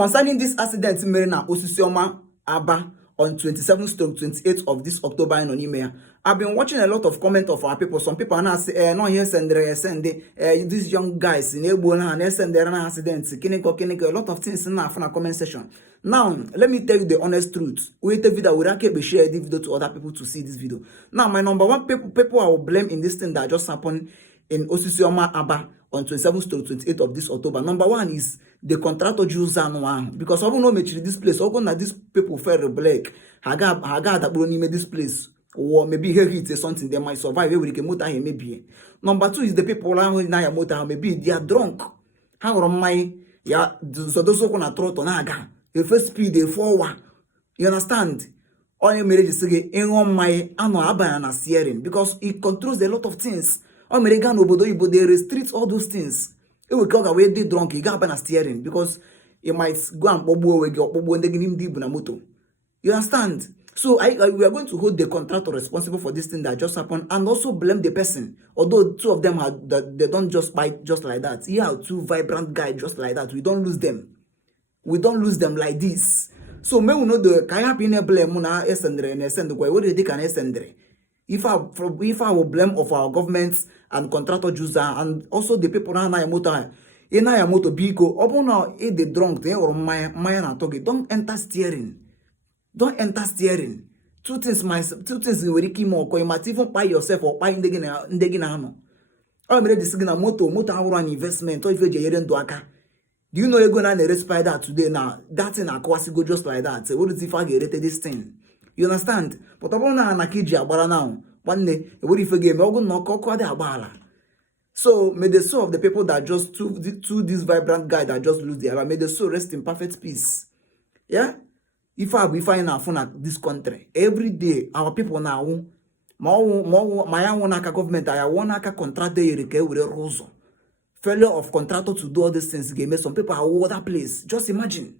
Concerning this accident in In Osisioma Aba on 27/28th of this October in Onimea, I've been watching a lot of comments of our people. Some people are now say, no, yes, and these young guys in Ebola and send their accidents, a lot of things in our comment section. Now, let me tell you the honest truth. Wait a video, we share this video to other people to see this video. Now, my number one people I will blame in this thing that just happened in Osisioma Aba on 27/28th of this October. Number one is the contractor Juzan, because I don't know this place. All that these people feel black. Haga that made this place. Or maybe here it's something they might survive. We can motor here maybe. Number two is the people who are motor maybe they are drunk. How am I? Yeah, so those who gonna throw to naga. The first speed they forward. You understand? Only marriage is again in on my ano abana steering because it controls a lot of things. American obodo they restrict all those things. It will talk away they drunk, you got steering because you might go and bobo when they give him deep moto. You understand? So we are going to hold the contractor responsible for this thing that just happened and also blame the person. Although two of them they don't just fight just like that. Yeah, two vibrant guys just like that. We don't lose them. We don't lose them like this. So may we know the kaya pine blame muna esendre and esendre what do you think an esendre? If I will blame of our governments and contractor user and also the people na motor in motor biko open now the drunk they or my na talk don't enter steering. Don't enter steering. Two things in wiki more you might even buy yourself or buy ndegina. I'm ready to see motor an investment or if you're do aka. Do you know you're gonna respect that today now? That in a quasi go just like that. So what is if I get this thing? You understand? But about now nakiji abara now. One day, what if you game ogun no koko de abala? So may the soul of the people that just to this vibrant guy that just lose their life, may the soul rest in perfect peace. Yeah? If I find our phone at this country, every day our people now my government I want to contract the with a rose. Failure of contractor to do all these things game. Some people are all that place. Just imagine.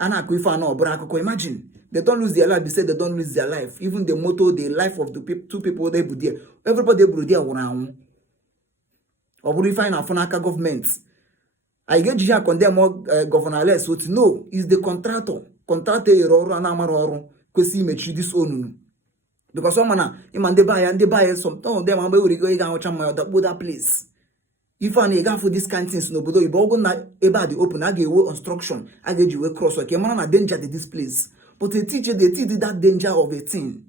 Imagine. They don't lose their life. They say they don't lose their life. Even the motto, the life of the two people they put there. Everybody they put there around. Or would we find our Fonaka government? I get here condemn more governor so to know is the contractor. Contractor and amaro kwesi mechi this own. Because someone they buy some of them are going to that place. If I need for this kind of things, no, but you go na about the open, I give you instruction, I get you a cross, okay, man, a danger to this place. But the teacher, they teach that danger of a thing.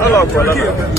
Hello, brother.